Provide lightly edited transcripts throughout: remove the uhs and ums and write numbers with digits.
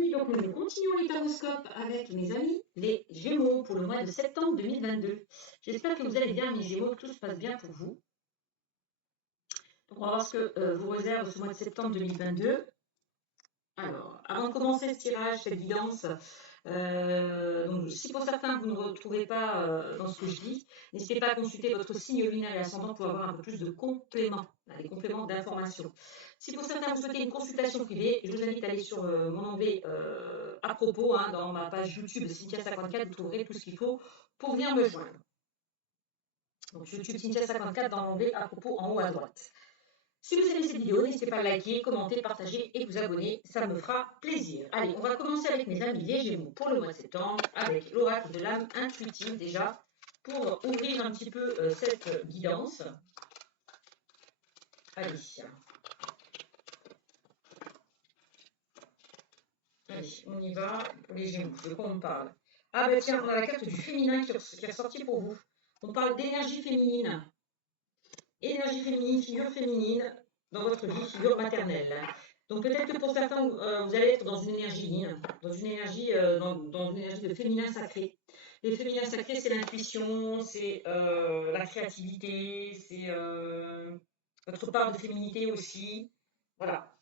amis, donc nous continuons les horoscopes avec mes amis, les Gémeaux, pour le mois de septembre 2022. J'espère que vous allez bien, mes Gémeaux, que tout se passe bien pour vous. Donc on va voir ce que vous réserve ce mois de septembre 2022. Alors, avant de commencer ce tirage, cette guidance, donc, si pour certains vous ne retrouvez pas dans ce que je dis, n'hésitez pas à consulter votre signe lunaire et ascendant pour avoir un peu plus de compléments, des compléments d'information. Si pour certains vous souhaitez une consultation privée, je vous invite à aller sur mon onglet à propos, dans ma page YouTube Cynthia54, vous trouverez tout ce qu'il faut pour venir me joindre. Donc YouTube Cynthia54 dans l'onglet à propos en haut à droite. Si vous aimez cette vidéo, n'hésitez pas à liker, commenter, partager et vous abonner, ça me fera plaisir. Allez, on va commencer avec mes amis les Gémeaux pour le mois de septembre, avec l'oracle de l'âme intuitive déjà, pour ouvrir un petit peu cette guidance. Allez. Allez, on y va pour les Gémeaux. De quoi on parle? Ah ben tiens, on a la carte du féminin qui est ressortie pour vous. On parle d'énergie féminine. Énergie féminine, figure féminine dans votre vie, figure maternelle. Donc peut-être que pour certains, vous allez être dans une énergie yin, dans une énergie, dans une énergie de féminin sacré. Les féminins sacrés, c'est l'intuition, c'est la créativité, c'est votre part de féminité aussi. Voilà.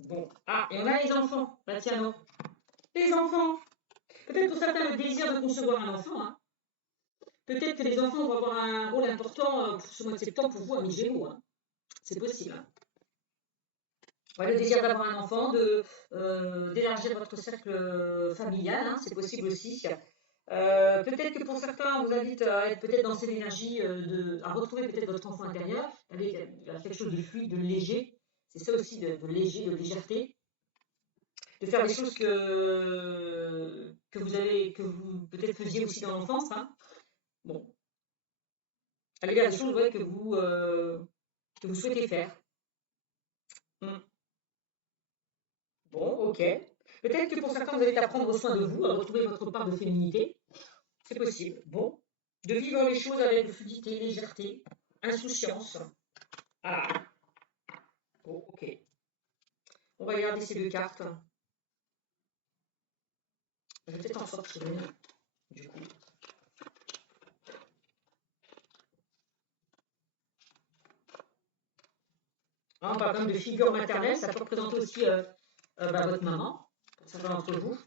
Bon. Ah, et on a les enfants. Bah tiens, non. Les enfants. Peut-être pour certains le désir de concevoir un enfant. Hein. Peut-être que les enfants vont avoir un rôle important pour ce mois de septembre pour vous, amis Gémeaux. Hein. C'est possible. Hein. Ouais, le désir d'avoir un enfant, d'élargir votre cercle familial, hein, c'est possible aussi. Peut-être que pour certains, on vous invite à être peut-être dans cette énergie, à retrouver peut-être votre enfant intérieur, avec quelque chose de fluide, de léger. C'est ça aussi, de léger, de légèreté. De faire des choses que vous peut-être faisiez aussi dans l'enfance. Hein. Bon. Aller vers des choses ouais, que vous souhaitez faire. Bon, ok. Peut-être que pour certains, vous allez apprendre soin de vous, à retrouver votre part de féminité. C'est possible. Bon. De vivre les choses avec fluidité, légèreté, insouciance. Ah. Bon, ok. On va regarder ces deux cartes. Je vais peut-être en sortir une, du coup. Là, on parle comme de figure maternelle, ça peut représenter aussi votre maman, pour certains d'entre vous.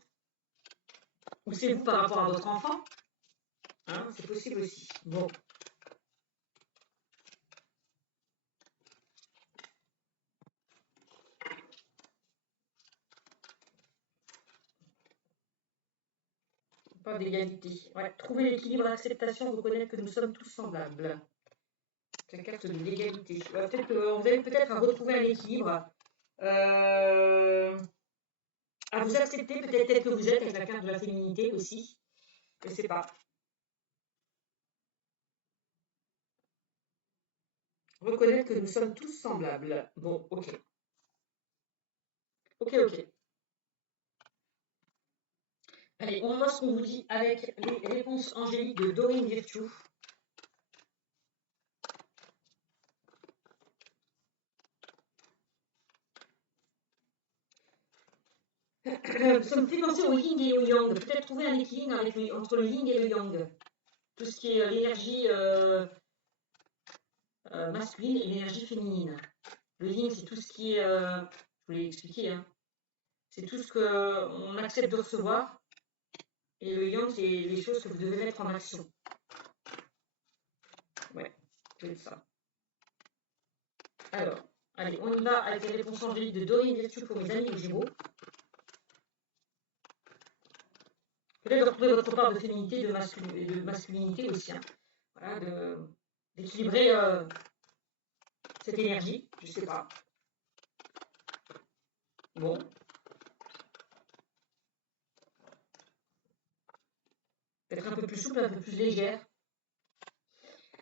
Ou c'est vous par rapport à votre enfant. Hein, c'est possible aussi. Bon. Pas d'égalité. Ouais. Trouver l'équilibre, l'acceptation, reconnaître que nous sommes tous semblables. C'est la carte de l'égalité. Vous allez peut-être à retrouver un équilibre, à vous accepter peut-être tel que vous êtes, avec la carte de la féminité aussi. Je ne sais pas. Reconnaître que nous sommes tous semblables. Bon, ok. Ok, ok. Allez, on va voir ce qu'on vous dit avec les réponses angéliques de Dorine Virtue. Ça me fait penser au yin et au yang. Peut-être trouver un équilibre entre le yin et le yang. Tout ce qui est l'énergie masculine et l'énergie féminine. Le yin, c'est tout ce qui est, je vous l'ai expliqué, hein, c'est tout ce qu'on accepte de recevoir. Et le yang, c'est les choses que vous devez mettre en action. Ouais, c'est ça. Alors, allez, on y va avec les réponses angéliques de Dorine Virtue pour mes amis les Gémeaux. Peut-être de retrouver votre part de féminité et de masculinité aussi. Hein. Voilà, d'équilibrer cette énergie, je ne sais pas. Bon. Peut-être un peu plus souple, un peu plus légère.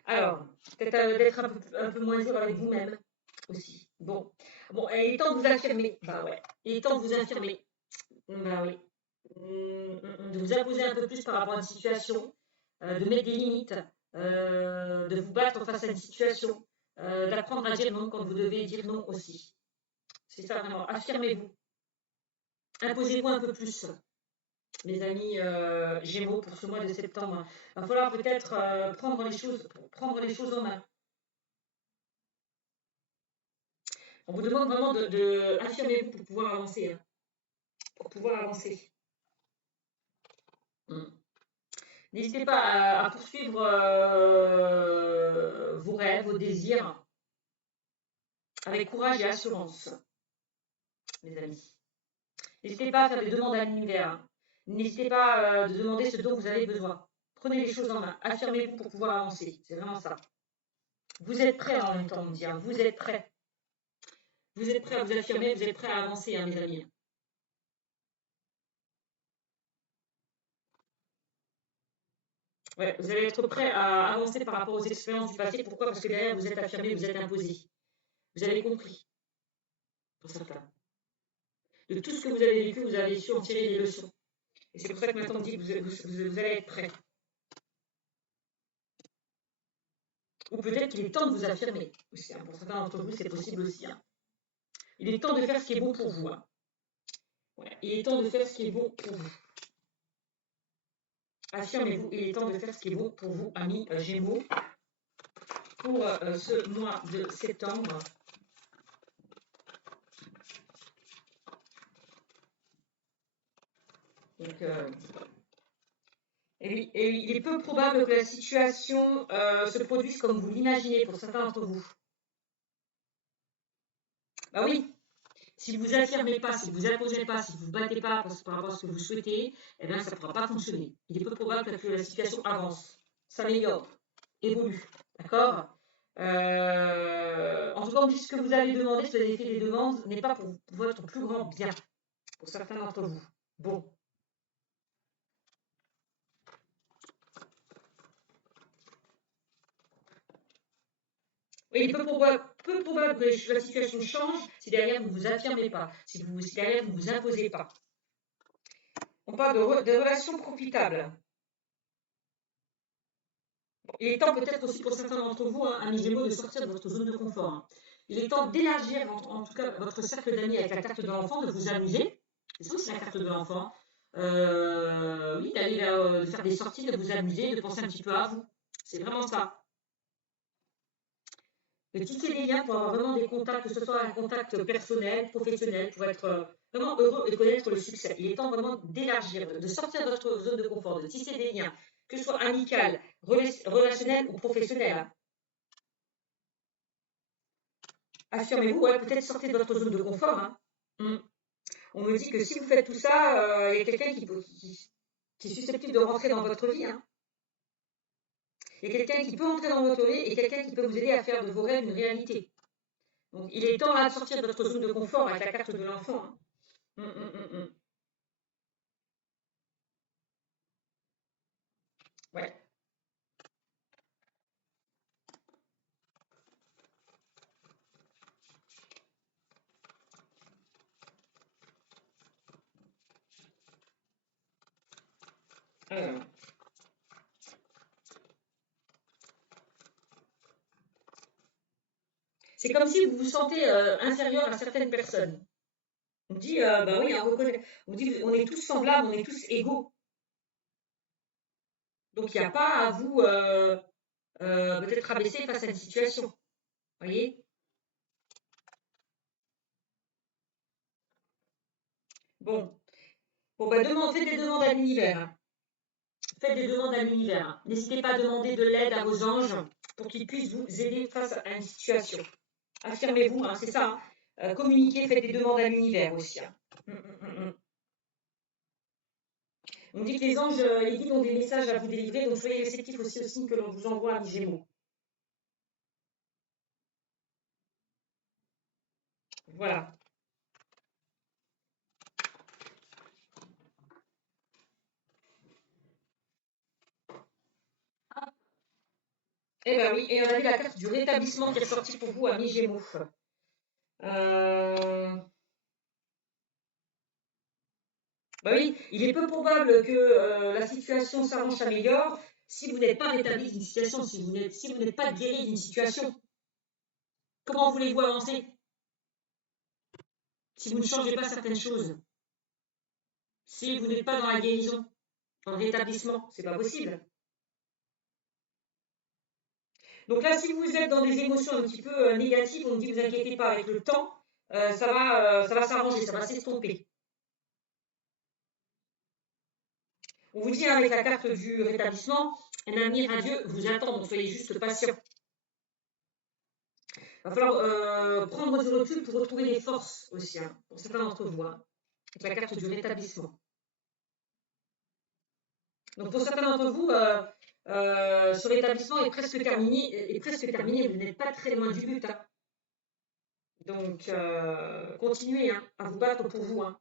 Alors, peut-être d'être un peu moins dur avec vous-même aussi. Bon. Bon, il est temps de vous affirmer. Bah ouais. Il est temps de vous affirmer. Bah oui. De vous imposer un peu plus par rapport à une situation, de mettre des limites, de vous battre face à une situation, d'apprendre à dire non quand vous devez dire non aussi. C'est ça vraiment. Affirmez-vous. Imposez-vous un peu plus, mes amis Gémeaux, pour ce mois de septembre. Il va falloir peut-être prendre les choses en main. On vous demande vraiment de affirmer-vous pour pouvoir avancer. Hein, pour pouvoir avancer. N'hésitez pas à poursuivre vos rêves, vos désirs, avec courage et assurance, mes amis. N'hésitez pas à faire des demandes à l'univers. N'hésitez pas à demander ce dont vous avez besoin. Prenez les choses en main. Affirmez-vous pour pouvoir avancer. C'est vraiment ça. Vous êtes prêts en même temps, on me dit. Hein. Vous êtes prêts. Vous êtes prêts à vous affirmer, vous êtes prêts à avancer, hein, mes amis. Ouais, vous allez être prêts à avancer par rapport aux expériences du passé. Pourquoi? Parce que derrière, vous êtes affirmé, vous êtes imposé. Vous avez compris, pour certains. De tout ce que vous avez vécu, vous avez su en tirer des leçons. Et c'est pour ça que maintenant, on dit que vous allez être prêts. Ou peut-être qu'il est temps de vous affirmer aussi. Hein. Pour certains d'entre vous, c'est possible aussi. Hein. Il est temps de faire ce qui est bon pour vous. Hein. Ouais. Il est temps de faire ce qui est bon pour vous. Affirmez-vous, il est temps de faire ce qui est bon pour vous, amis Gémeaux, pour ce mois de septembre. Donc, et il est peu probable que la situation se produise comme vous l'imaginez pour certains d'entre vous. Bah oui, si vous affirmez pas, si vous imposez pas, si vous battez pas par rapport à ce que vous souhaitez, eh bien ça ne pourra pas fonctionner. Il est peu probable que la situation avance, s'améliore, évolue. D'accord En tout cas, on dit ce que vous avez demandé, ce que vous avez fait des demandes, n'est pas pour votre plus grand bien, pour certains d'entre vous. Bon. Oui, il est peu probable que la situation change si derrière vous ne vous affirmez pas, si derrière vous ne vous imposez pas. On parle de relations profitables. Il est temps peut-être aussi pour certains d'entre vous, hein, amis Gémeaux, de sortir de votre zone de confort. Hein. Il est temps d'élargir en tout cas votre cercle d'amis avec la carte de l'enfant, de vous amuser. C'est aussi la carte de l'enfant. Oui, d'aller de faire des sorties, de vous amuser, de penser un petit peu à vous. C'est vraiment ça. De tisser des liens pour avoir vraiment des contacts, que ce soit un contact personnel, professionnel, pour être vraiment heureux et connaître le succès. Il est temps vraiment d'élargir, de sortir de votre zone de confort, de tisser des liens, que ce soit amical, relationnel ou professionnel. Affirmez-vous, ouais, peut-être sortez de votre zone de confort. Hein. On me dit que si vous faites tout ça, il y a quelqu'un qui est susceptible de rentrer dans votre vie. Hein. Il y a quelqu'un qui peut entrer dans votre vie et quelqu'un qui peut vous aider à faire de vos rêves une réalité. Donc, il est temps de sortir de votre zone de confort avec la carte de l'enfant. Hein. Ouais. C'est comme si vous vous sentez inférieur à certaines personnes. On dit, bah oui, on dit, on est tous semblables, on est tous égaux. Donc, il n'y a pas à vous peut-être rabaisser face à une situation. Voyez? Bon. Bon, bah, faites des demandes à l'univers. Faites des demandes à l'univers. N'hésitez pas à demander de l'aide à vos anges pour qu'ils puissent vous aider face à une situation. Affirmez-vous, hein, c'est ça. Hein. Communiquez, faites des demandes à l'univers aussi. Hein. On dit que les anges, les guides ont des messages à vous délivrer, donc soyez réceptifs aussi aux signes que l'on vous envoie à Gémeaux. Voilà. Eh bien oui, et on a vu la carte du rétablissement qui est sortie pour vous, amis Gémeaux. Bah oui, il est peu probable que la situation s'arrange, s'améliore si vous n'êtes pas rétabli d'une situation, si vous n'êtes pas guéri d'une situation. Comment voulez-vous avancer si vous ne changez pas certaines choses? Si vous n'êtes pas dans la guérison, dans le rétablissement, c'est pas possible. Donc là, si vous êtes dans des émotions un petit peu négatives, on me dit, vous inquiétez pas, avec le temps, ça va s'arranger, ça va s'estomper. On vous dit avec la carte du rétablissement, un avenir radieux vous attend, donc soyez juste patient. Il va falloir prendre du recul pour retrouver les forces aussi, hein, pour certains d'entre vous, hein, avec la carte du rétablissement. Donc pour certains d'entre vous, ce rétablissement est presque terminé, vous n'êtes pas très loin du but. Hein. Donc continuez hein, à vous battre pour vous. Hein.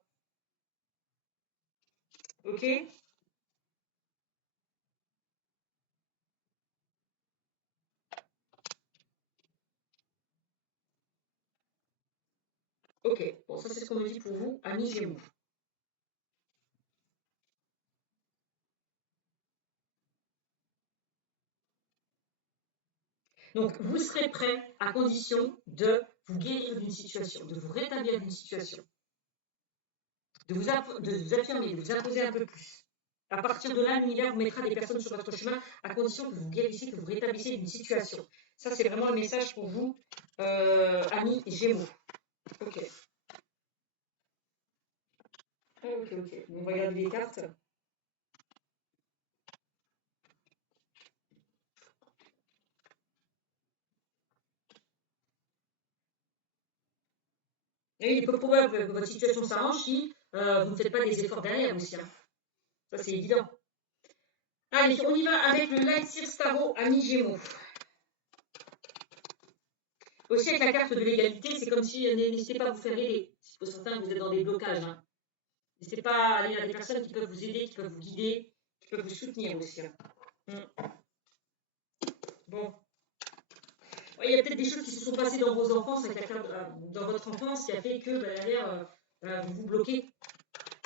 Ok? Ok, bon ça c'est ce qu'on me dit pour vous, amis Gémeaux. Donc, vous serez prêt à condition de vous guérir d'une situation, de vous rétablir d'une situation, de vous affirmer, de vous imposer un peu plus. À partir de là, l'univers vous mettra des personnes sur votre chemin à condition que vous guérissiez, que vous rétablissiez d'une situation. Ça, c'est vraiment le message pour vous, amis Gémeaux. Ok. Ok. On va regarder les cartes. Et il peut probable que votre situation s'arrange si vous ne faites pas des efforts derrière aussi. Hein. Ça, c'est évident. Allez, on y va avec le Light Sears Tarot, amis Gémeaux. Aussi avec la carte de l'égalité, c'est comme si n'hésitez pas à vous faire aider. Si pour certains vous êtes dans des blocages. Hein. N'hésitez pas à aller à des personnes qui peuvent vous aider, qui peuvent vous guider, qui peuvent vous soutenir aussi. Hein. Bon. Ouais, il y a peut-être des choses qui se sont passées dans vos enfances, dans votre enfance, qui a fait que derrière vous vous bloquez.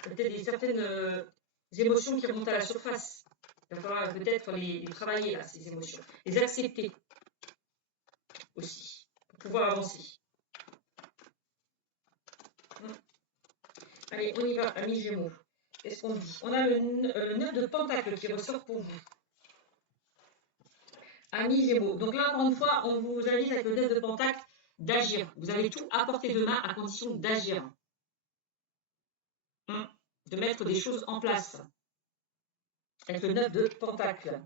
Il y a peut-être certaines émotions qui remontent à la surface. Il va falloir peut-être les travailler là, ces émotions. Les accepter aussi, pour pouvoir avancer. Allez, on y va, amis Gémeaux. Qu'est-ce qu'on dit? On a le 9 de Pentacle qui ressort pour vous. Amis Gémeaux. Donc là, encore une fois, on vous invite avec le 9 de Pentacle d'agir. Vous avez tout à portée de main à condition d'agir. De mettre des choses en place. Avec le 9 de Pentacle.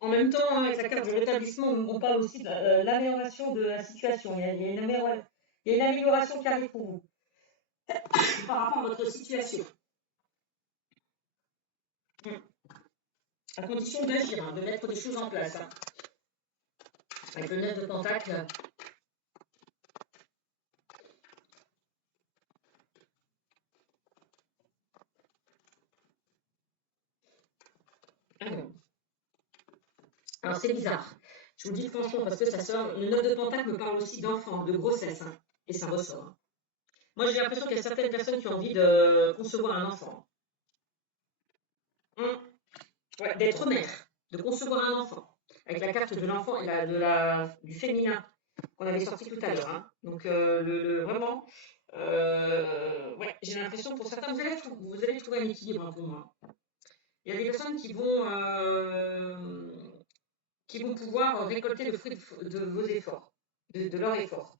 En même temps, avec la carte du rétablissement, on parle aussi de l'amélioration de la situation. Il y a une amélioration qui arrive pour vous par rapport à votre situation. À condition d'agir, de mettre des choses en place. Hein. Avec le 9 de Pentacle. Alors c'est bizarre. Je vous dis franchement, parce que ça sort. Le 9 de Pentacle me parle aussi d'enfants, de grossesse. Hein, et ça ressort. Hein. Moi, j'ai l'impression qu'il y a certaines personnes qui ont envie de concevoir un enfant. Ouais, d'être mère, de concevoir un enfant. Avec la carte de l'enfant et du féminin qu'on avait sorti tout à l'heure. Hein. Donc, vraiment, ouais, j'ai l'impression pour certains, vous allez trouver un équilibre pour moi. Il y a des personnes qui vont pouvoir récolter le fruit de vos efforts, de leurs efforts.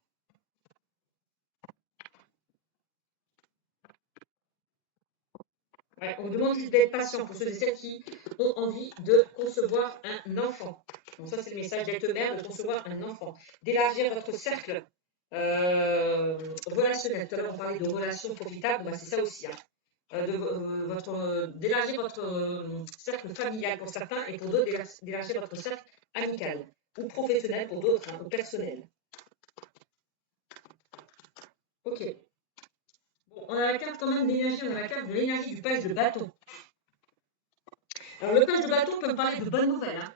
Ouais, on vous demande juste d'être patient pour ceux et celles qui ont envie de concevoir un enfant. Donc ça, c'est le message d'être mère, de concevoir un enfant. D'élargir votre cercle relationnel. Tout à l'heure, on parlait de relations profitables, bah, c'est ça aussi. Hein. D'élargir votre cercle familial pour certains et pour d'autres, d'élargir votre cercle amical ou professionnel pour d'autres, hein, ou personnel. Ok. Bon, on a la carte quand même d'énergie, on a la carte de l'énergie du page de bâton. Alors, le page de bâton peut me parler de bonnes nouvelles. Hein.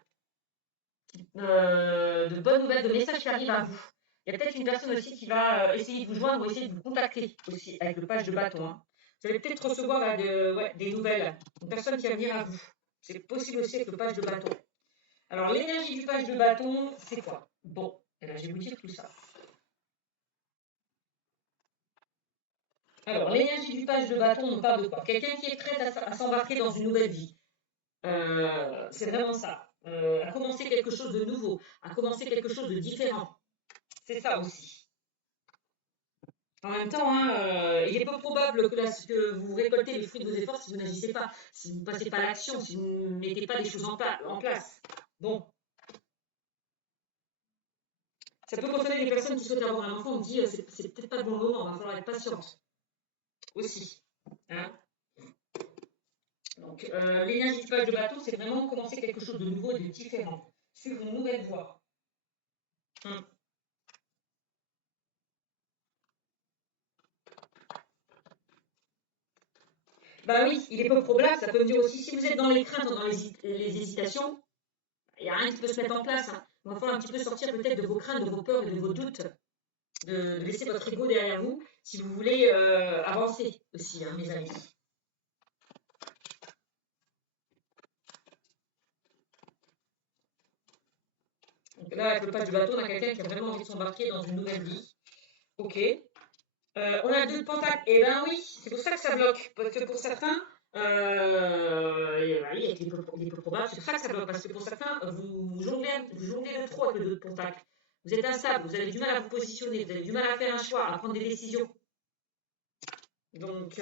De bonnes nouvelles, de messages qui arrivent à vous. Il y a peut-être une personne aussi qui va essayer de vous joindre ou essayer de vous contacter aussi avec le page de bâton. Hein. Vous allez peut-être recevoir des nouvelles, une personne qui va venir à vous. C'est possible aussi avec le page de bâton. Alors, l'énergie du page de bâton, c'est quoi? Bon, je vais vous dire tout ça. Alors, l'énergie du page de bâton, on parle de quoi? Quelqu'un qui est prêt à s'embarquer dans une nouvelle vie. C'est vraiment ça. À commencer quelque chose de nouveau, à commencer quelque chose de différent. C'est ça aussi. En même temps, hein, il est peu probable que vous récoltez les fruits de vos efforts si vous n'agissez pas, si vous ne passez pas à l'action, si vous ne mettez pas les choses en place. Bon. Ça peut concerner les personnes qui souhaitent avoir un enfant, on dit c'est peut-être pas le bon moment, il va falloir être patiente. Aussi. Hein. Donc, l'énergie du page de bateau, c'est vraiment commencer quelque chose de nouveau et de différent. Suivre une nouvelle voie. Bah oui, il est peu probable, ça peut me dire aussi, si vous êtes dans les craintes ou dans les hésitations, il n'y a rien qui peut se mettre en place. Hein. Il va falloir un petit peu sortir peut-être de vos craintes, de vos peurs et de vos doutes, de laisser votre ego derrière vous, si vous voulez avancer aussi, hein, mes amis. Donc là, avec le page du bateau, on a quelqu'un qui a vraiment envie de s'embarquer dans une nouvelle vie. Ok. On a 2 de pentacle. Eh bien oui, c'est pour ça que ça bloque. Parce que pour certains, oui, il est peu probable, c'est pour ça que ça bloque. Parce que pour certains, vous jonglez de trop avec le 2 de pentacle. Vous êtes instable, vous avez du mal à vous positionner, vous avez du mal à faire un choix, à prendre des décisions. Donc,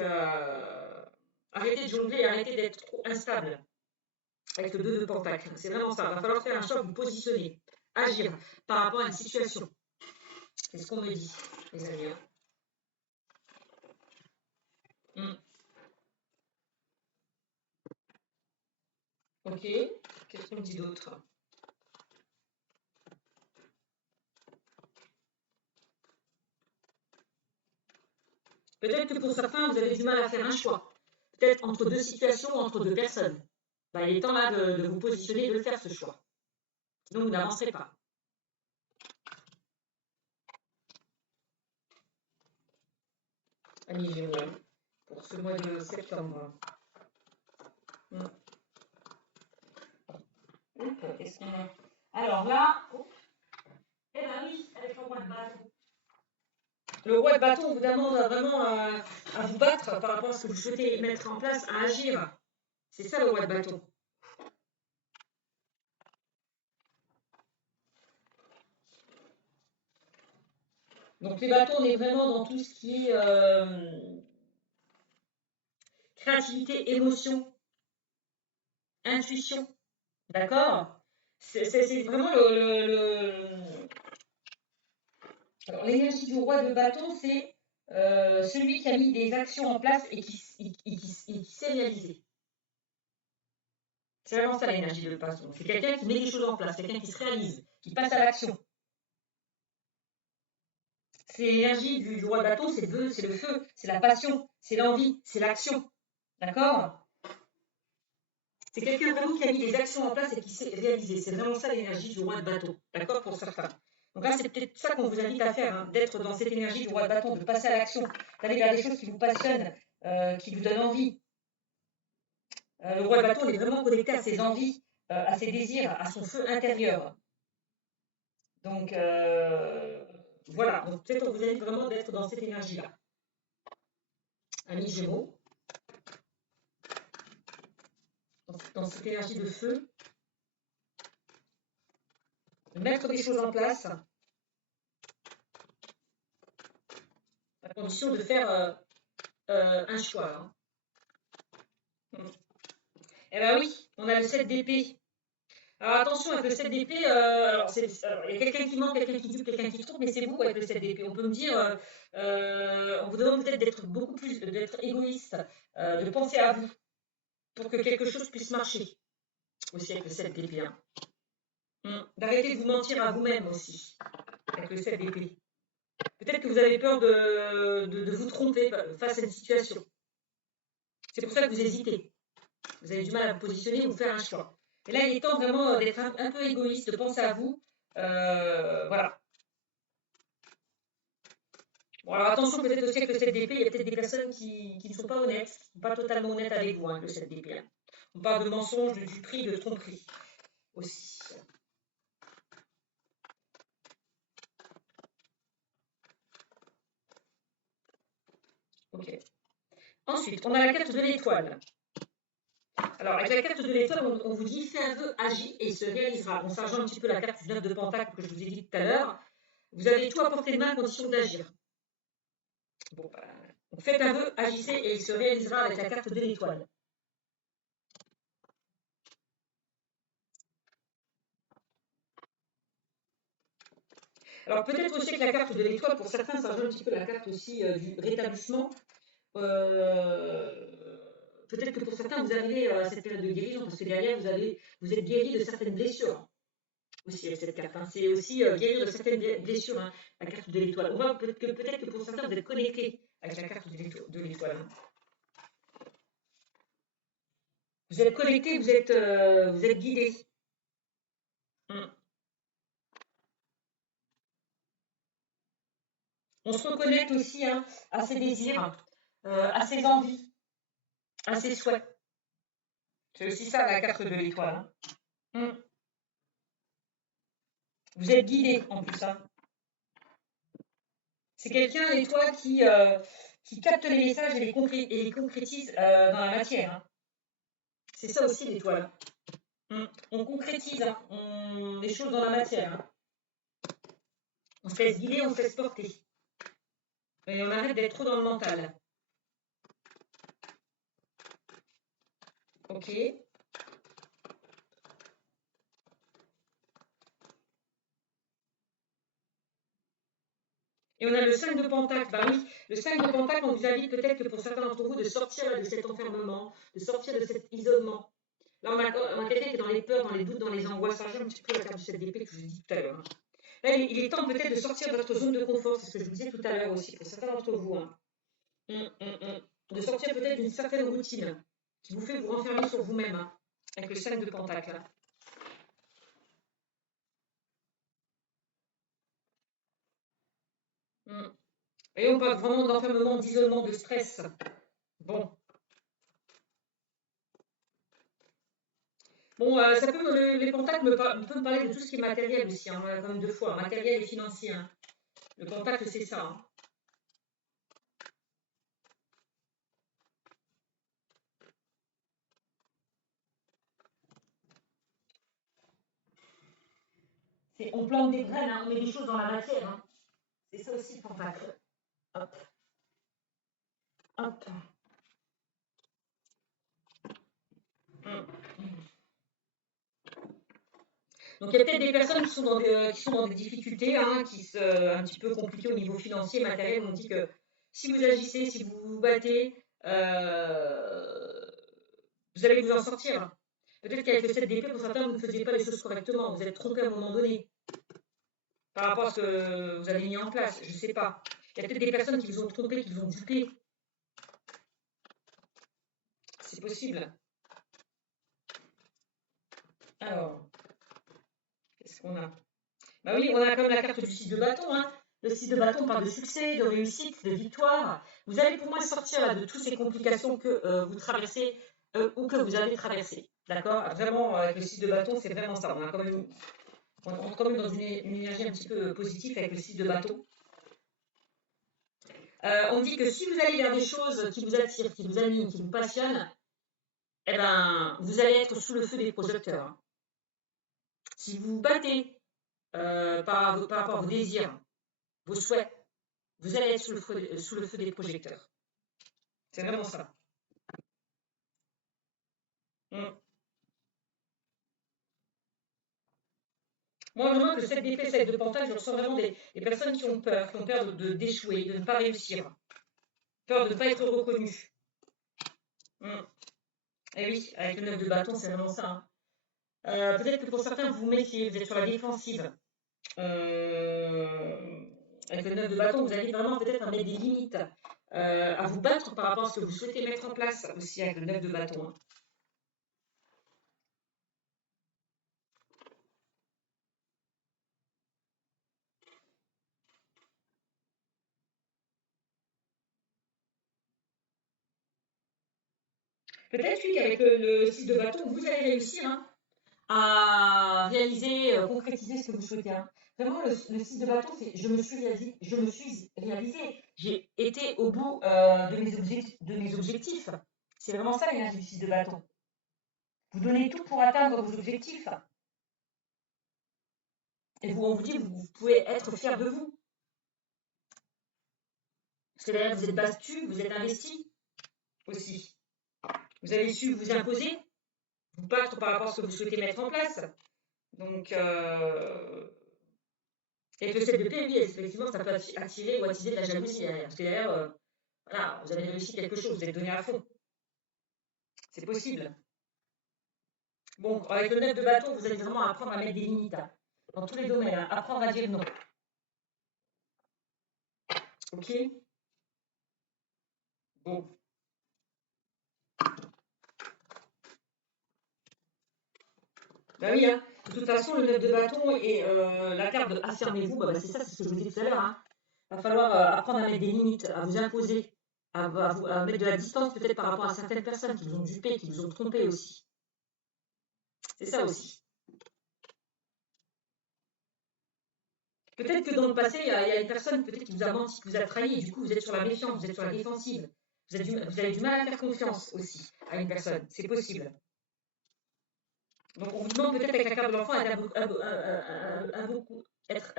arrêtez de jongler, arrêtez d'être trop instable avec le 2 de pentacle. C'est vraiment ça. Il va falloir faire un choix, vous positionner, agir par rapport à une situation. C'est ce qu'on me dit, les amis. Ok, qu'est-ce qu'on me dit d'autre? Peut-être que pour certains, vous avez du mal à faire un choix. Peut-être entre 2 situations ou entre 2 personnes. Bah, il est temps là de vous positionner et de faire ce choix. Sinon, vous n'avancerez pas. Amis Gémeaux, pour ce mois de septembre. Qu'est-ce qu'on a? Alors là, eh ben oui, avec le roi de bâton. Le roi de bâton vous demande vraiment à vous battre par rapport à ce que vous souhaitez mettre en place, à agir. C'est ça le roi de bâton. Donc les bâtons, on est vraiment dans tout ce qui est créativité, émotion, intuition. D'accord? C'est vraiment Alors, l'énergie du roi de bâton, c'est celui qui a mis des actions en place et qui sait réaliser. C'est vraiment ça l'énergie de bâton. C'est quelqu'un qui met des choses en place, quelqu'un qui se réalise, qui passe à l'action. C'est l'énergie du roi de bâton, c'est le feu, c'est la passion, c'est l'envie, c'est l'action. D'accord? C'est quelqu'un vraiment qui a mis des actions en place et qui sait réaliser. C'est vraiment ça l'énergie du roi de bâton. D'accord? Pour certains. Donc là, c'est peut-être ça qu'on vous invite à faire, hein, d'être dans cette énergie du roi de bâton, de passer à l'action, d'aller vers des choses qui vous passionnent, qui vous donnent envie. Le roi de bâton est vraiment connecté à ses envies, à ses désirs, à son feu intérieur. Donc, voilà. Donc, peut-être on vous invite vraiment d'être dans cette énergie-là. Amis Gémeaux. Dans cette énergie de feu. De mettre des choses en place. À condition de faire un choix. Hein. Eh bien oui, on a le 7 d'épée. Alors attention avec le 7 d'épée, alors il y a quelqu'un qui manque, quelqu'un qui dupe, quelqu'un qui se trompe, mais c'est vous avec le 7 d'épée. On peut me dire, on vous demande peut-être d'être beaucoup plus, d'être égoïste, de penser à vous, pour que quelque chose puisse marcher. Aussi avec le 7 d'épée. Hein. D'arrêter de vous mentir à vous-même aussi, avec le 7 d'épée. Peut-être que vous avez peur de vous tromper face à une situation. C'est pour ça que vous hésitez. Vous avez du mal à vous positionner ou faire un choix. Et là, il est temps vraiment d'être un peu égoïste, de penser à vous. Voilà. Bon, alors attention, peut-être aussi avec le 7 d'épée, il y a peut-être des personnes qui ne sont pas honnêtes, qui ne sont pas totalement honnêtes avec vous, hein, le 7 d'épée. Hein. On parle de mensonges, de duperie, de tromperie aussi. Ok. Ensuite, on a la carte de l'étoile. Alors, avec la carte de l'étoile, on vous dit fais un vœu, agis et il se réalisera. On s'argent un petit peu la carte du 9 de Pentacle que je vous ai dit tout à l'heure. Vous avez tout à portée de main à condition d'agir. Bon, donc faites un vœu, agissez et il se réalisera avec la carte de l'étoile. Alors peut-être aussi que la carte de l'étoile, pour certains, ça rejoint un petit peu la carte aussi du rétablissement. Peut-être que pour certains, vous arrivez à cette période de guérison, parce que derrière, vous êtes guéri de certaines blessures aussi avec cette carte. Hein. C'est aussi guérir de certaines blessures, hein, la carte de l'étoile. On voit peut-être que pour certains, vous êtes connecté avec la carte de l'étoile. Hein. Vous êtes connecté, vous êtes guidé. On se reconnecte aussi hein, à ses désirs, à ses envies, à ses souhaits. C'est aussi ça la carte de l'étoile. Hein. Vous êtes guidé en plus. Hein. C'est quelqu'un, l'étoile, qui capte les messages et les concrétise dans la matière. Hein. C'est ça aussi l'étoile. On concrétise hein, les choses dans la matière. Hein. On se laisse guider, on se laisse porter. Et on arrête d'être trop dans le mental. Ok. Et on a le 5 de Pentacle. Bah oui, le 5 de Pentacle, on vous invite peut-être que pour certains d'entre vous de sortir là, de cet enfermement, de sortir de cet isolement. Là, on a quelqu'un qui est dans les peurs, dans les doutes, dans les angoisses. Ça rejoint un petit peu la carte du 7 d'épée que je vous ai dit tout à l'heure. Hein. Là, il est temps peut-être de sortir de votre zone de confort. C'est ce que je vous disais tout à l'heure aussi, pour certains d'entre vous. Hein. De sortir peut-être d'une certaine routine qui vous fait vous renfermer sur vous-même, hein, avec le 5 de Pentacle. Hein. Et on parle vraiment d'enfermement, d'isolement, de stress. Bon. Bon, ça peut, les contacts peuvent me parler de tout ce qui est matériel aussi, hein, comme deux fois, matériel et financier. Hein. Le contact, c'est ça. Hein. On plante des graines, hein, on met des choses dans la matière. Hein. C'est ça aussi le contact. Hop. Hop. Donc il y a peut-être des personnes qui sont dans des difficultés, hein, qui sont un petit peu compliquées au niveau financier, matériel. On dit que si vous agissez, si vous vous battez, vous allez vous en sortir. Peut-être qu'avec le 7 d'épée, pour certains, vous ne faisiez pas les choses correctement. Vous êtes trompé à un moment donné par rapport à ce que vous avez mis en place. Je ne sais pas. Il y a peut-être des personnes qui vous ont trompé, qui vous ont dupé. C'est possible. Alors, qu'est-ce qu'on a? Bah oui, on a quand même la carte du 6 de bâton. Hein. Le 6 de bâton parle de succès, de réussite, de victoire. Vous allez pour moi sortir là, de toutes ces complications que vous traversez ou que vous allez traverser. D'accord? Vraiment, avec le 6 de bâton, c'est vraiment ça. On est quand même dans une énergie un petit peu positive avec le 6 de bâton. On dit que si vous allez vers des choses qui vous attirent, qui vous animent, qui vous passionnent, eh ben, vous allez être sous le feu des projecteurs. Si vous vous battez par rapport à vos désirs, vos souhaits, vous allez être sous le feu des projecteurs. C'est vraiment ça. Moi, je vois que le 7 d'épée, 7 de pentacle, je ressens vraiment des personnes qui ont peur d'échouer, de ne pas réussir, peur de ne pas être reconnues. Et oui, avec le 9 de bâton, c'est vraiment ça. Hein. Peut-être que pour certains, vous vous méfiez, vous êtes sur la défensive. Avec le 9 de bâton, vous allez vraiment peut-être à mettre des limites, à vous battre par rapport à ce que vous souhaitez mettre en place aussi avec le 9 de bâton. Hein. Peut-être, oui, qu'avec le 6 de bâton, vous allez réussir hein, à réaliser, concrétiser ce que vous souhaitez. Hein. Vraiment, le 6 de bâton, c'est je me suis réalisé. J'ai été au bout de mes objectifs. C'est vraiment ça l'énergie du 6 de bâton. Vous donnez tout pour atteindre vos objectifs. Et vous, on vous dit, vous pouvez être fier de vous. Parce que derrière, vous êtes battu, vous êtes investi aussi. Vous avez su vous imposer, vous battre par rapport à ce que vous souhaitez mettre en place. Donc, et le 7 de paix, oui, effectivement, ça peut attirer ou attiser de la jalousie derrière. Parce que derrière, voilà, vous avez réussi quelque chose, vous êtes donné à fond. C'est possible. Bon, avec le 9 de bâton, vous allez vraiment apprendre à mettre des limites. Hein, dans tous les domaines. Hein, apprendre à dire non. Ok. Bon. Bah oui, hein. De toute façon, le 9 de bâton et la carte de affirmez-vous, bah, c'est ça, c'est ce que je vous disais tout à l'heure. Hein. Il va falloir apprendre à mettre des limites, à vous imposer, à mettre de la distance peut-être par rapport à certaines personnes qui vous ont dupé, qui vous ont trompé aussi. C'est ça aussi. Peut-être que dans le passé, il y a une personne peut-être qui vous a menti, qui vous a trahi, et du coup vous êtes sur la méfiance, vous êtes sur la défensive. Vous avez du mal à faire confiance aussi à une personne. C'est possible. Donc on vous demande peut-être avec la carte de l'enfant d'être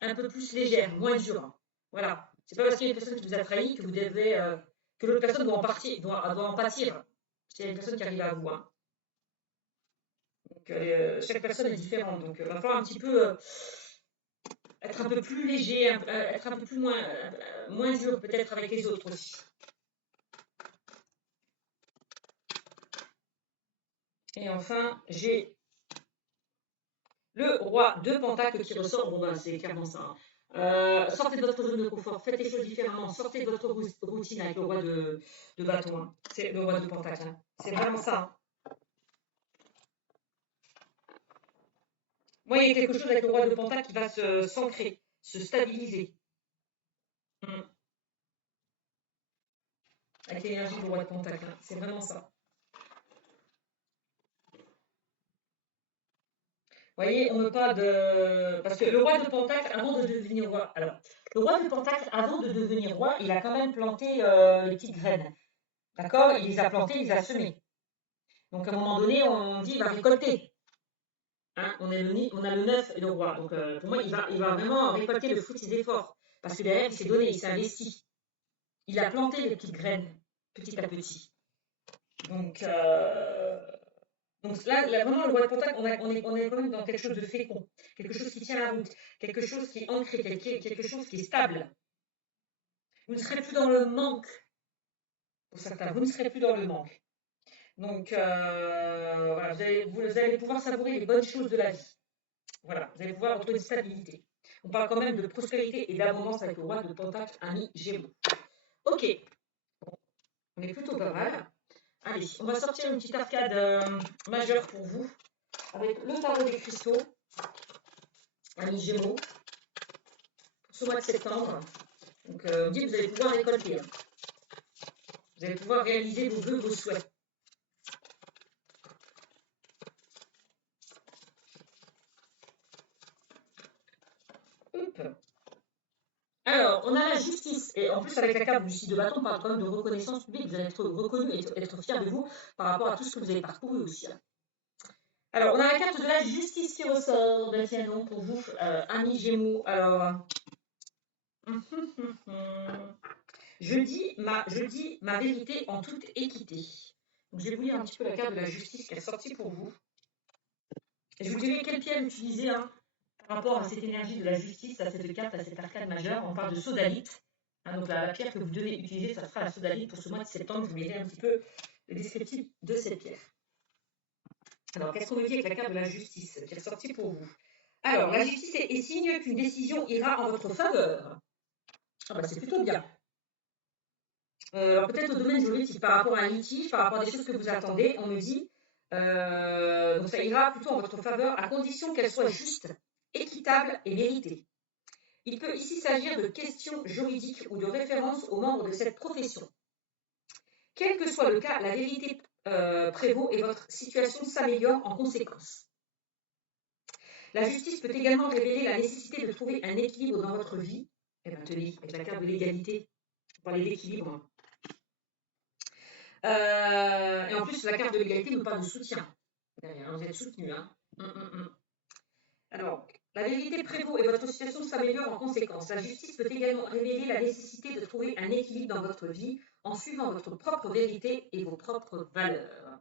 un peu plus légère, moins dure. Voilà. C'est pas parce qu'il y a une personne qui vous a trahi que vous devez que l'autre personne doit en pâtir. C'est une personne qui arrive à vous. Hein. Donc chaque personne est différente. Donc il va falloir un petit peu être un peu plus léger, être un peu plus moins dur peut-être avec les autres aussi. Et enfin, j'ai le roi de Pentacle qui ressort. Bon, bah, c'est clairement ça. Hein. Sortez de votre zone de confort, faites les choses différemment, sortez de votre routine avec le roi de bâton. Hein. C'est le roi de Pentacle. Hein. C'est vraiment ça. Hein. Moi, il y a quelque chose avec le roi de Pentacle qui va s'ancrer, se stabiliser. Avec l'énergie du roi de Pentacle. Hein. C'est vraiment ça. Vous voyez, on ne parle de... Parce que le roi de Pentacle, avant de devenir roi... Alors, le roi de Pentacle, avant de devenir roi, il a quand même planté les petites graines. D'accord? Il les a plantées, il les a semées. Donc, à un moment donné, on dit, il va récolter. Hein? On a le 9 et le roi. Donc, pour moi, il va vraiment récolter le fruit de ses efforts. Parce que derrière, il s'est donné, il s'est investi. Il a planté les petites graines, petit à petit. Donc là, vraiment, le roi de Pentacle, on est quand même dans quelque chose de fécond, quelque chose qui tient la route, quelque chose qui est ancré, quelque chose qui est stable. Vous ne serez plus dans le manque, pour certains, vous ne serez plus dans le manque. Donc, voilà, vous allez pouvoir savourer les bonnes choses de la vie. Voilà, vous allez pouvoir retrouver une stabilité. On parle quand même de prospérité et d'abondance avec le roi de Pentacle, ami Gémeaux. Ok, bon, on est plutôt pas mal. Allez, on va sortir une petite arcade majeure pour vous, avec le tarot des cristaux, ami Gémeaux, pour ce mois de septembre. Donc, on dit que vous allez pouvoir récolter. Hein. Vous allez pouvoir réaliser vos vœux, vos souhaits. Hop. Alors, on a la justice. Et en plus, avec la carte du 6 de bâton, on parle quand même de reconnaissance publique. Vous allez être reconnu et être fier de vous par rapport à tout ce que vous avez parcouru aussi. Hein. Alors, on a la carte de la justice qui ressort. Ben, tiens donc, pour vous, amis Gémeaux. Alors, je dis ma vérité en toute équité. Donc, je vais vous lire un petit peu la carte de la justice qui est sortie pour vous. Et je vous dirai quelle pierre utiliser hein, par rapport à cette énergie de la justice, à cette carte, à cette arcade majeure. On parle de sodalite. Hein, donc, la pierre que vous devez utiliser, ça sera la sodalite pour ce mois de septembre. Je vous lirai un petit peu le descriptif de cette pierre. Alors, qu'est-ce qu'on nous dit avec la carte de la justice qui est sortie pour vous? Alors, la justice est signe qu'une décision ira en votre faveur. Ah bah, c'est plutôt bien. Alors, peut-être au domaine juridique, par rapport à un litige, par rapport à des choses que vous attendez, on me dit, donc ça ira plutôt en votre faveur à condition qu'elle soit juste, équitable et méritée. Il peut ici s'agir de questions juridiques ou de références aux membres de cette profession. Quel que soit le cas, la vérité prévaut et votre situation s'améliore en conséquence. La justice peut également révéler la nécessité de trouver un équilibre dans votre vie. Eh bien, tenez, avec la carte de l'égalité, on parlait d'équilibre. Et en plus, la carte de l'égalité nous parle de soutien. Vous êtes soutenu. Hein. Alors, la vérité prévaut et votre situation s'améliore en conséquence. La justice peut également révéler la nécessité de trouver un équilibre dans votre vie en suivant votre propre vérité et vos propres valeurs.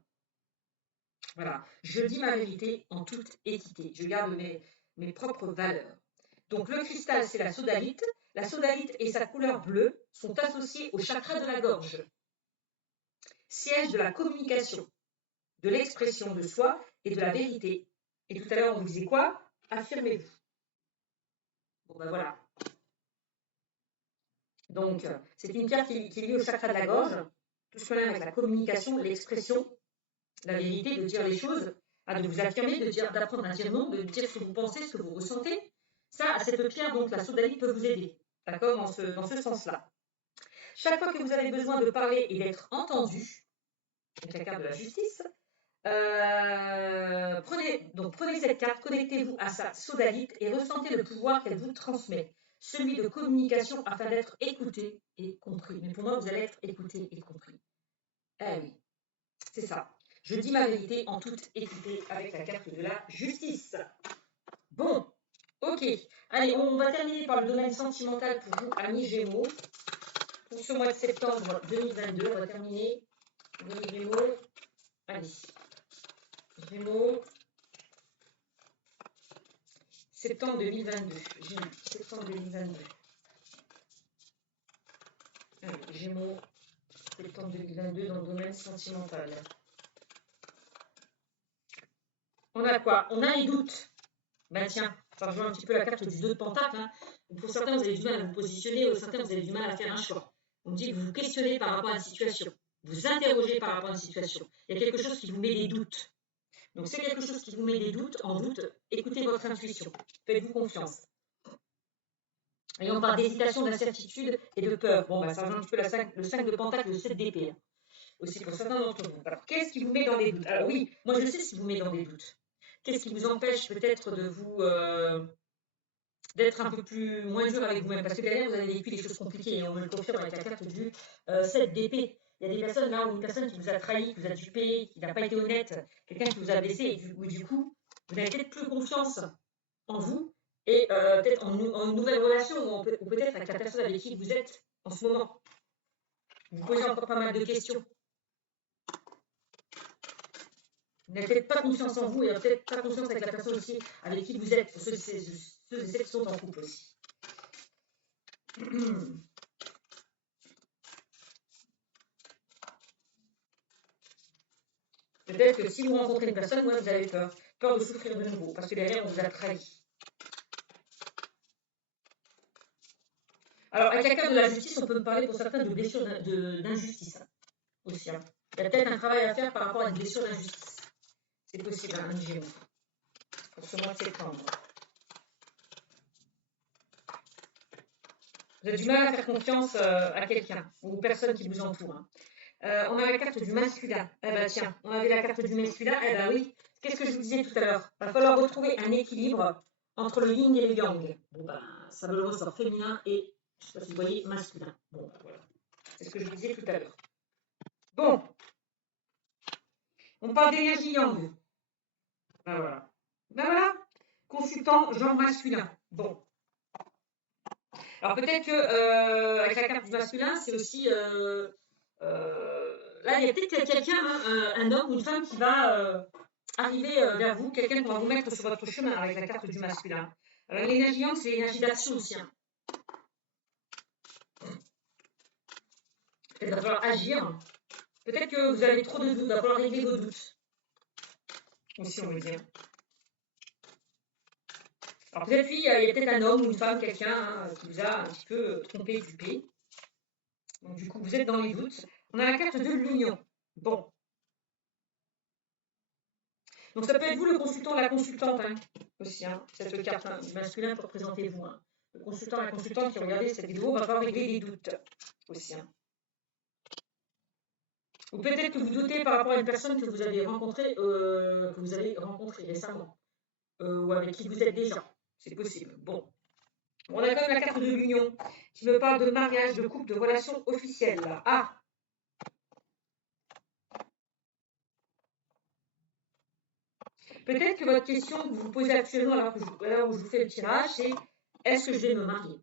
Voilà, je dis ma vérité en toute équité. Je garde mes propres valeurs. Donc le cristal, c'est la sodalite. La sodalite et sa couleur bleue sont associés au chakra de la gorge, siège de la communication, de l'expression de soi et de la vérité. Et tout à l'heure, on vous disait quoi? Affirmez-vous. Bon ben voilà. Donc, c'est une pierre qui est liée au chakra de la gorge, tout ce qui est avec la communication, l'expression, la vérité, de dire les choses, de vous affirmer, d'apprendre à dire non, de dire ce que vous pensez, ce que vous ressentez. Ça, à cette pierre, donc la sodalite peut vous aider, d'accord, dans ce sens-là. Chaque fois que vous avez besoin de parler et d'être entendu, avec la carte de la justice, prenez cette carte, connectez-vous à sa sodalite et ressentez le pouvoir qu'elle vous transmet, celui de communication afin d'être écouté et compris. Mais pour moi, vous allez être écouté et compris. Eh oui, c'est ça. Je dis ma vérité en toute équité avec la carte de la justice. Bon, ok. Allez, on va terminer par le domaine sentimental pour vous, amis Gémeaux. Pour ce mois de septembre 2022, on va terminer. Les Gémeaux. Allez. Gémeaux. Septembre 2022. Septembre 2022. Allez, Gémeaux. Septembre 2022 dans le domaine sentimental. On a quoi? On a les doutes. Ben tiens, ça rejoint un petit peu la carte du 2 de Pentacle. Hein. Pour certains, vous avez du mal à vous positionner, certains, vous avez du mal à faire un choix. On dit que vous vous questionnez par rapport à une situation. Vous interrogez par rapport à une situation. Il y a quelque chose qui vous met des doutes. Donc, c'est quelque chose qui vous met des doutes, en doute, écoutez votre intuition. Faites-vous confiance. Et on parle d'hésitation, d'incertitude et de peur. Bon, ben, ça rejoint un petit peu le 5 de Pentacle, le 7 d'épée. Hein. Aussi pour certains d'entre vous. Alors, qu'est-ce qui vous met dans des doutes? Alors oui, moi je sais ce qui vous met dans des doutes. Qu'est-ce qui vous empêche peut-être de vous d'être un peu plus moins dur avec vous-même? Parce que derrière, vous avez vécu des choses compliquées, et on me le confirme avec la carte du 7 d'épée. Il y a des personnes là où une personne qui vous a trahi, qui vous a dupé, qui n'a pas été honnête, quelqu'un qui vous a blessé, et du coup, vous n'avez peut-être plus confiance en vous, et peut-être en une nouvelle relation, ou peut-être avec la personne avec qui vous êtes en ce moment. Vous posez encore pas mal de questions. Vous n'avez peut-être pas confiance en vous et peut-être pas confiance avec la personne aussi avec qui vous êtes, pour ceux et celles qui sont en couple aussi. Peut-être que si vous rencontrez une personne, moi, vous avez peur de souffrir de nouveau, parce que derrière, on vous a trahi. Alors, avec la carte de la justice, on peut me parler pour certains de blessures d'injustice aussi. Hein. Il y a peut-être un travail à faire par rapport à une blessure d'injustice. C'est possible, un Gémeaux, pour ce mois de septembre. Vous avez du mal à faire confiance à quelqu'un ou aux personnes qui vous entourent. Hein. On a la carte du masculin. Eh ben tiens, on avait la carte du masculin. Eh ben oui. Qu'est-ce que je vous disais tout à l'heure? Il va falloir retrouver un équilibre entre le yin et le yang. Bon ben, ça me le ressort féminin et, je ne sais pas si vous voyez, masculin. Bon ben, voilà. C'est ce que je vous disais tout à l'heure. Bon. On parle d'énergie yang. Ben voilà. Ben voilà. Consultant genre masculin. Bon. Alors peut-être que avec la carte du masculin, c'est aussi là, il y a peut-être quelqu'un, hein, un homme ou une femme qui va arriver vers vous, quelqu'un qui va vous mettre sur votre chemin avec la carte du masculin. Alors l'énergie yang, c'est l'énergie d'action aussi. Hein. Il va falloir agir. Peut-être que vous avez trop de doutes, il va falloir régler vos doutes. Aussi, on veut dire. Alors peut-être il y a peut-être un homme ou une femme, quelqu'un hein, qui vous a un petit peu trompé, dupé. Donc du coup, vous êtes dans les doutes. On a la carte de l'union. Bon. Donc ça peut être vous le consultant, la consultante hein, aussi. Hein, cette carte hein, masculin pour présenter vous. Hein. Le consultant, la consultante qui regardez cette vidéo va falloir régler des doutes aussi. Hein. Ou peut-être que vous doutez par rapport à une personne que vous avez rencontrée récemment, ou avec qui vous êtes déjà. C'est possible. Bon. On a quand même la carte de l'union qui me parle de mariage, de couple, de relation officielle. Là. Ah, peut-être que votre question que vous vous posez actuellement alors où je vous fais le tirage, c'est est-ce que je vais me marier?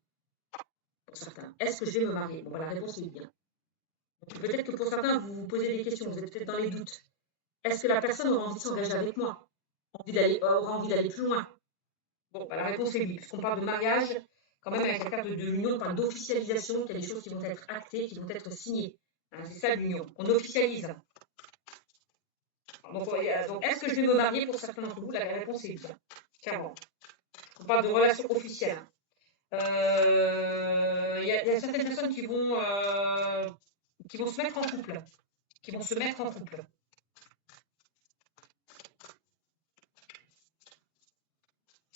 Pour certains, est-ce que je vais me marier? Bon, bah, la réponse est bien. Peut-être que pour certains, vous vous posez des questions, vous êtes peut-être dans les doutes. Est-ce que la personne aura envie de s'engager avec moi? Aura envie d'aller plus loin? Bon, bah, la réponse est oui, puisqu'on parle de mariage, quand même avec la carte de l'union, on parle d'officialisation, qu'il y a des choses qui vont être actées, qui vont être signées. Hein, c'est ça l'union, on officialise. Donc est-ce que je vais me marier pour certains d'entre vous? La réponse est oui, clairement. On parle de relations officielles. Il y a certaines personnes qui vont se mettre en couple. Qui vont se mettre en couple.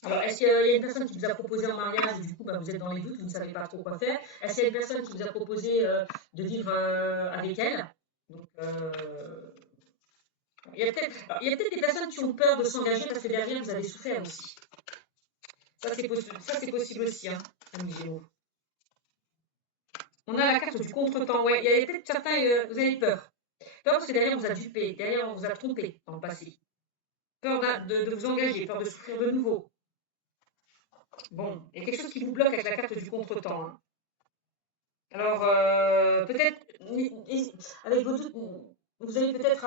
Alors, est-ce qu'il y a une personne qui vous a proposé un mariage et du coup, bah, vous êtes dans les doutes, vous ne savez pas trop quoi faire? Est-ce qu'il y a une personne qui vous a proposé de vivre avec elle? Donc, il y a peut-être des personnes qui ont peur de s'engager parce que derrière, vous avez souffert aussi. Ça, c'est possible aussi, hein, amis Gémeaux. On a la carte du contretemps. Ouais, il y a peut-être certains, vous avez peur. Peur parce que derrière, on vous a dupé, derrière, on vous a trompé dans le passé. Peur de vous engager, peur de souffrir de nouveau. Bon, il y a quelque chose qui vous bloque avec la carte du contretemps. Hein. Alors, peut-être, avec vos doutes, vous avez peut-être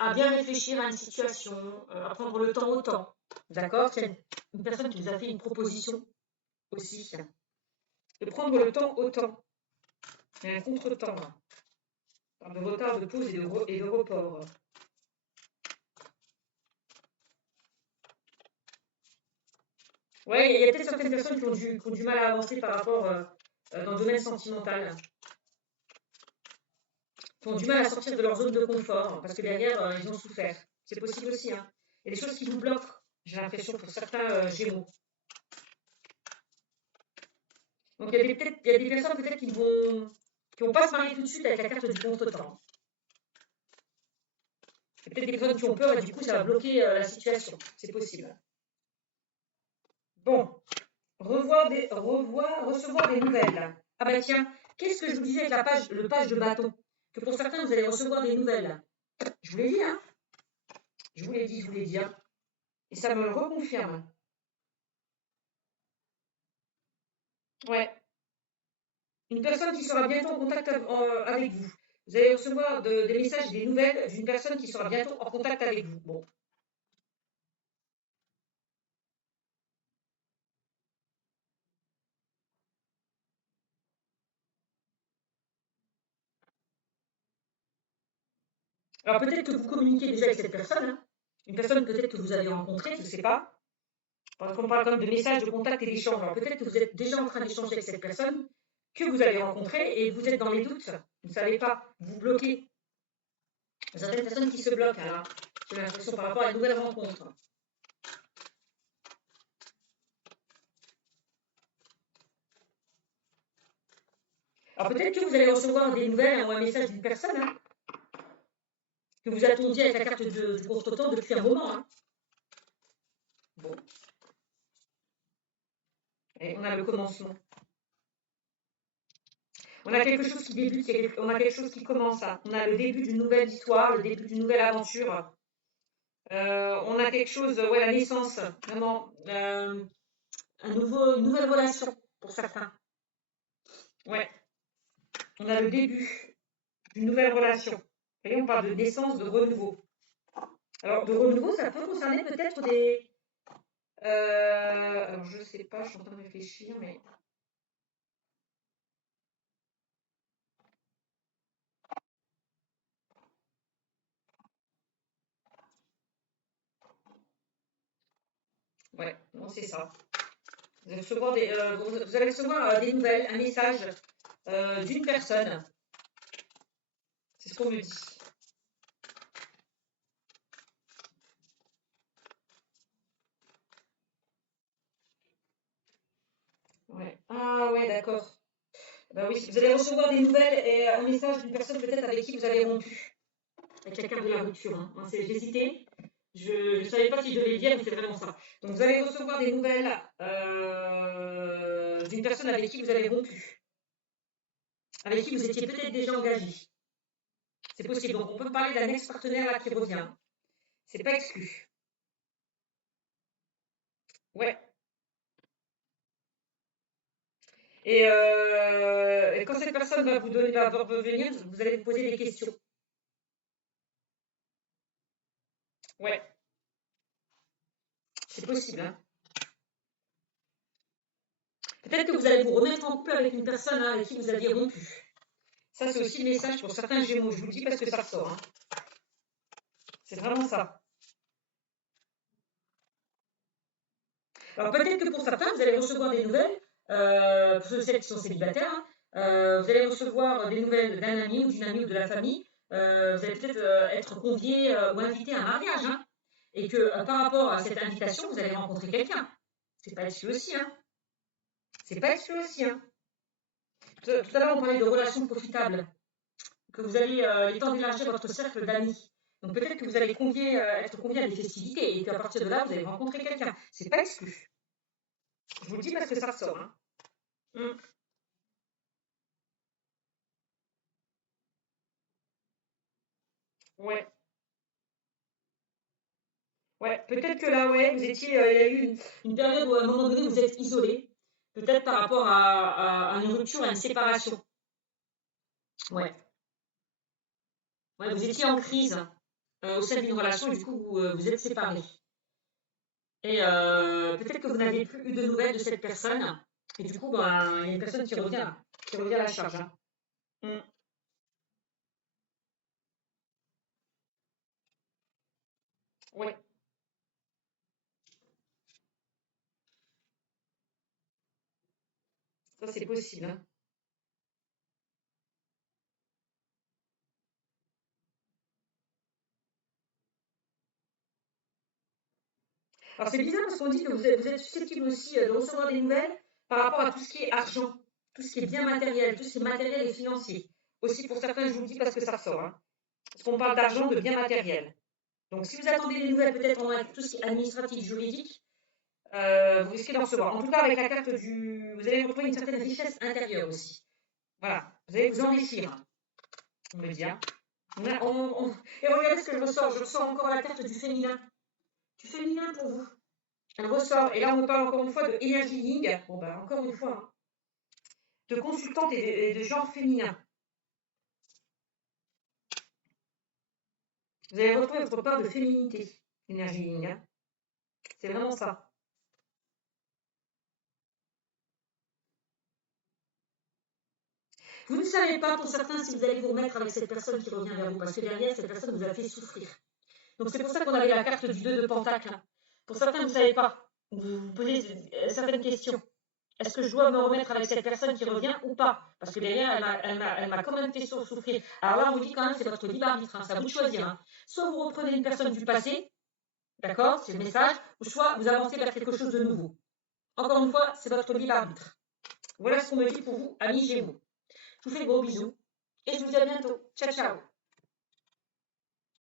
à bien réfléchir à une situation, à prendre le temps au temps. D'accord? C'est une personne qui vous a fait une proposition aussi. De prendre le temps au temps. Il y a un contre-temps. De retard, de pause et de report. Ouais, il y a peut-être certaines personnes qui ont du mal à avancer par rapport dans le domaine sentimental. Qui ont du mal à sortir de leur zone de confort parce que derrière, ils ont souffert. C'est possible aussi. Hein. Il y a des choses qui vous bloquent, j'ai l'impression, pour certains Gémeaux. Donc il y a des personnes peut-être qui vont pas se marier tout de suite avec la carte du contretemps. Il y a peut-être des personnes qui ont peur et du coup ça va bloquer la situation. C'est possible. Bon, recevoir des nouvelles. Ah bah tiens, qu'est-ce que je vous disais avec le page de bâton? Que pour certains, vous allez recevoir des nouvelles. Je vous l'ai dit, hein? Je vous l'ai dit, hein? Et ça me le reconfirme. Ouais. Une personne qui sera bientôt en contact avec vous. Vous allez recevoir des messages, des nouvelles d'une personne qui sera bientôt en contact avec vous. Bon. Alors peut-être que vous communiquez déjà avec cette personne. Hein. Une personne peut-être que vous avez rencontrée, je ne sais pas. Parce qu'on parle quand même de messages, de contact et d'échange. Alors peut-être que vous êtes déjà en train d'échanger avec cette personne que vous avez rencontrée et vous êtes dans les doutes. Vous ne savez pas. Vous bloquez. Il y a certaines personnes qui se bloquent. Alors, j'ai l'impression par rapport à une nouvelle rencontre. Alors peut-être que vous allez recevoir des nouvelles ou un message d'une personne hein, que vous attendiez avec la carte du contretemps depuis un moment. Hein. Bon. Et on a le commencement. On a quelque chose qui débute, on a quelque chose qui commence. Hein. On a le début d'une nouvelle histoire, le début d'une nouvelle aventure. On a quelque chose, ouais, la naissance, vraiment, une nouvelle relation pour certains. Ouais, on a le début d'une nouvelle relation. Et on parle de naissance, de renouveau. Alors, de renouveau, ça peut concerner peut-être des... alors, je ne sais pas, je suis en train de réfléchir, mais... Ouais, non, c'est ça. Vous allez recevoir des nouvelles, un message d'une personne. C'est ce qu'on me dit. Ouais. Ah ouais, d'accord. Bah oui, vous allez recevoir des nouvelles et un message d'une personne peut-être avec qui vous avez rompu. Avec la carte de la rupture. Hein. J'hésitais. Je ne savais pas si je devais le dire, mais c'est vraiment ça. Donc vous allez recevoir des nouvelles d'une personne avec qui vous avez rompu. Avec qui vous étiez peut-être déjà engagé. C'est possible. Donc on peut parler d'un ex-partenaire là qui revient. C'est pas exclu. Ouais. Et quand cette personne va vous donner, va revenir, vous allez vous poser des questions. Ouais. C'est possible. Hein. Peut-être que vous allez vous remettre en couple avec une personne hein, avec qui vous aviez rompu. Ça, c'est aussi le message pour certains Gémeaux. Je vous le dis parce que ça ressort. Hein. C'est vraiment ça. Alors peut-être que pour certains, vous allez recevoir des nouvelles, pour ceux qui sont célibataires, hein, vous allez recevoir des nouvelles d'un ami ou d'une amie ou de la famille. Vous allez peut-être être convié ou invité à un mariage. Hein, et que par rapport à cette invitation, vous allez rencontrer quelqu'un. C'est pas exclu aussi. Hein. C'est pas exclu aussi. Hein. Tout à l'heure, on parlait de relations profitables. Que vous allez il est temps d'élargir votre cercle d'amis. Donc peut-être que vous allez être convié à des festivités et qu'à partir de là, vous allez rencontrer quelqu'un. C'est pas exclu. Je vous le dis parce que ça ressort. Hein. Ouais. Ouais, peut-être que là, ouais, vous étiez, il y a eu une période où à un moment donné, vous êtes isolé. Peut-être par rapport à une rupture, à une séparation. Ouais. Ouais, vous étiez en crise au sein d'une relation et du coup, vous êtes séparés. Et peut-être que vous n'avez plus eu de nouvelles de cette personne. Et du coup, ben, il y a une personne qui revient à la charge. Hein. Ouais. Ça, c'est possible. Hein. Alors, c'est bizarre parce qu'on dit que vous êtes susceptible aussi de recevoir des nouvelles par rapport à tout ce qui est argent, tout ce qui est bien matériel, tout ce qui est matériel et financier. Aussi, pour certains, je vous le dis parce que ça ressort. Hein. Parce qu'on parle d'argent, de bien matériel. Donc, si vous attendez des nouvelles, peut-être en tout ce qui est administratif, juridique, vous risquez d'en recevoir. En tout cas, avec la carte du. Vous allez retrouver une certaine richesse intérieure aussi. Voilà. Vous allez vous enrichir, on me dit. Hein. Et regardez ce que je ressors. Je ressors encore la carte du féminin. Du féminin pour vous. Elle ressort. Et là, on me parle encore une fois de énergie Ying. Bon, bah, encore une fois. Hein. De consultante et de genre féminin. Vous allez retrouver votre part de féminité. Énergie Ying. Hein. C'est vraiment ça. Vous ne savez pas pour certains si vous allez vous remettre avec cette personne qui revient vers vous, parce que derrière, cette personne vous a fait souffrir. Donc c'est pour ça qu'on avait la carte du 2 de Pentacle. Pour certains, vous ne savez pas. Vous vous posez certaines questions. Est-ce que je dois me remettre avec cette personne qui revient ou pas? Parce que derrière, elle m'a quand même fait souffrir. Alors là, on vous dit quand même, c'est votre libre arbitre, hein, c'est à vous de choisir. Hein. Soit vous reprenez une personne du passé, d'accord, c'est le message, ou soit vous avancez vers quelque chose de nouveau. Encore une fois, c'est votre libre arbitre. Voilà ce qu'on me dit pour vous, amis Gémeaux. Je vous fais de gros bisous et je vous dis à bientôt. Ciao, ciao.